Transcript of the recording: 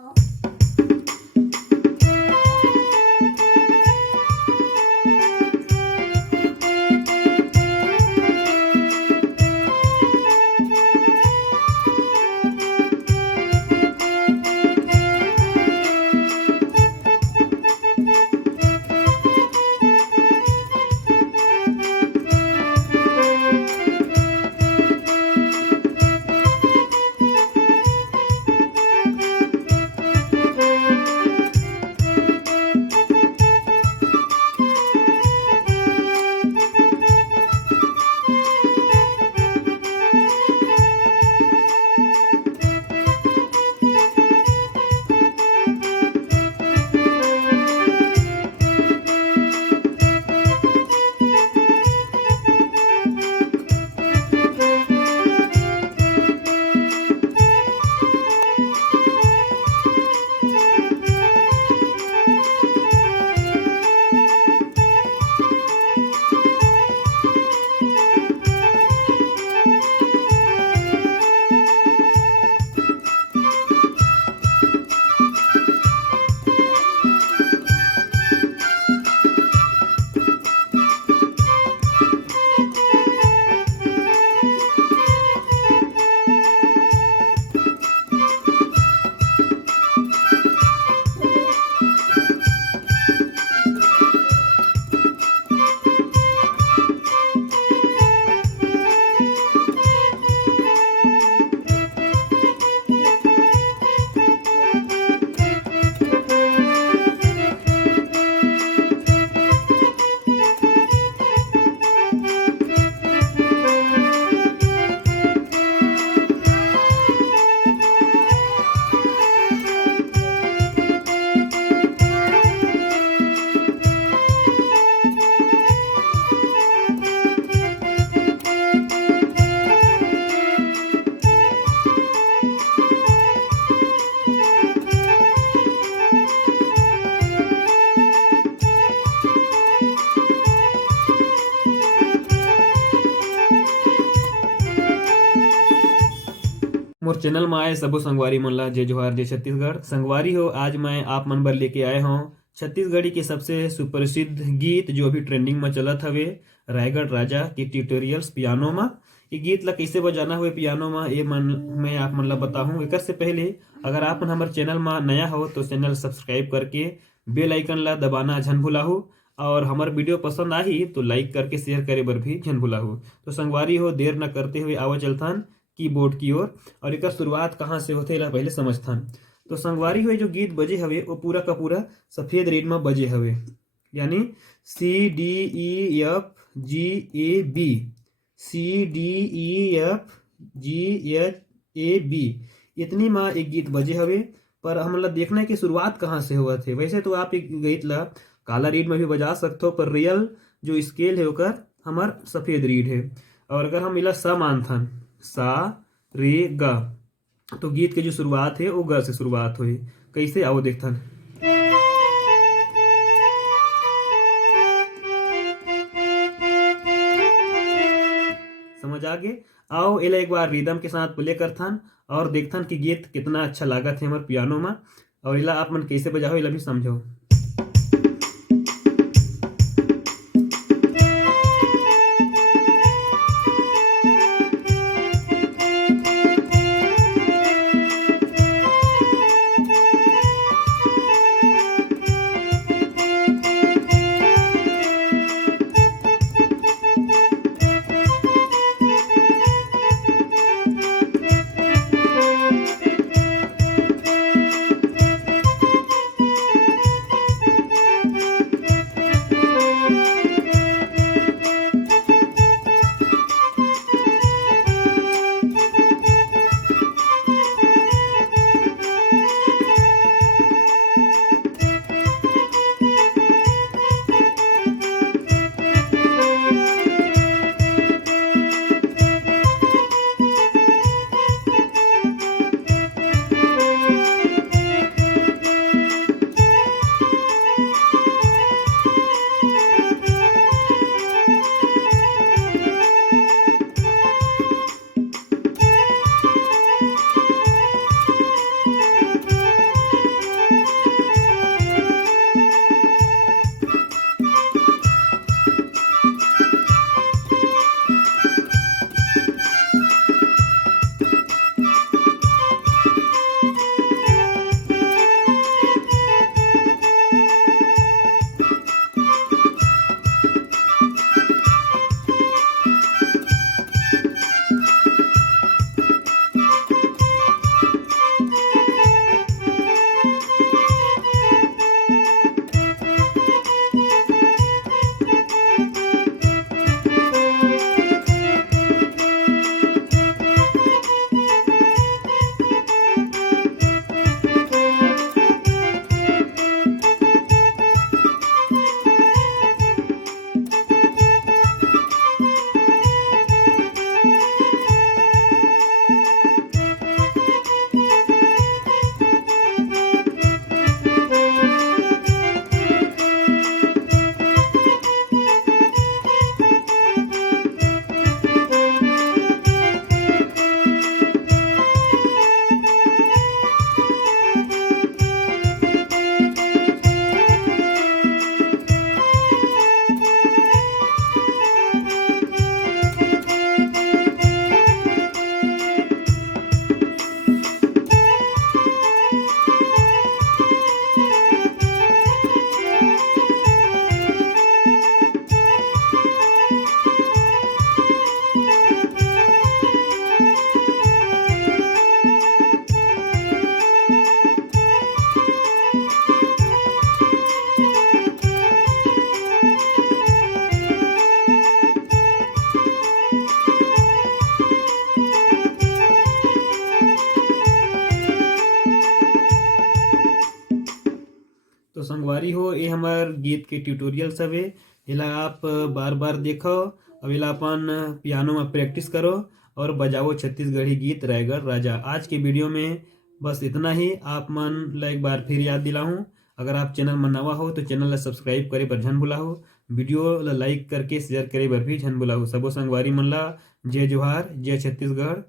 मोर channel में आए सबो संगवारी मन ला जय जोहार जय छत्तीसगढ़। संगवारी हो, आज मैं आप मन बर लेके आए हूँ छत्तीसगढ़ी के सबसे सुप्रसिद्ध गीत जो अभी ट्रेंडिंग में चलत हवे, रायगढ़ राजा के ट्यूटोरियल्स पियानो में। ये गीत ला कैसे बजाना हुए पियानो में ये मैं आप मन ला बताहूँ। एक से पहले अगर आप मन हमारे चैनल में नया हो तो चैनल सब्सक्राइब करके बेल आइकन ला दबाना झन भुलाहू, और हमार वीडियो पसंद आही तो लाइक करके शेयर करे बर भी झन भुलाहू। तो संगवारी हो, देर न करते हुए आवा चलथन कीबोर्ड की ओर, और एक शुरुआत कहाँ से होते ला पहले समझथन। तो संगवारी हुए जो गीत बजे हवे वो पूरा का पूरा सफेद रेड में बजे हवे, यानी CDEFGAB, CDEFGAB इतनी माँ एक गीत बजे हवे। पर हम लोग देखना है कि शुरुआत कहाँ से हुआ थे। वैसे तो आप एक गीत ला काला रीड में भी बजा सकते हो, पर रियल जो स्केल है ओकर हमार सफेद रीड है। और अगर हम इला सा मानथन सा रे ग, तो गीत के जो शुरुआत है वो ग से शुरुआत हुई। कैसे आओ देखथन। समझ आगे। आओ इला एक बार रिदम के साथ प्ले करथन और देखथन कि गीत कितना अच्छा लागत है हमारे पियानो में, और इला आप मन कैसे बजाओ इला भी समझो। तो संगवारी हो ये हमार गीत के ट्यूटोरियल्स हवे। एला आप बार बार देखो और एला अपन पियानो में प्रैक्टिस करो और बजाओ छत्तीसगढ़ी गीत रायगढ़ राजा। आज के वीडियो में बस इतना ही। आप मन ला एक बार फिर याद दिलाऊं, अगर आप चैनल में नवा हो तो चैनल ला सब्सक्राइब करे बर झन भुलाओ, वीडियो ला लाइक करके शेयर करे बर भी झन भुलाओ। सबो संगवारी मन ला जय जोहार, जय छत्तीसगढ़।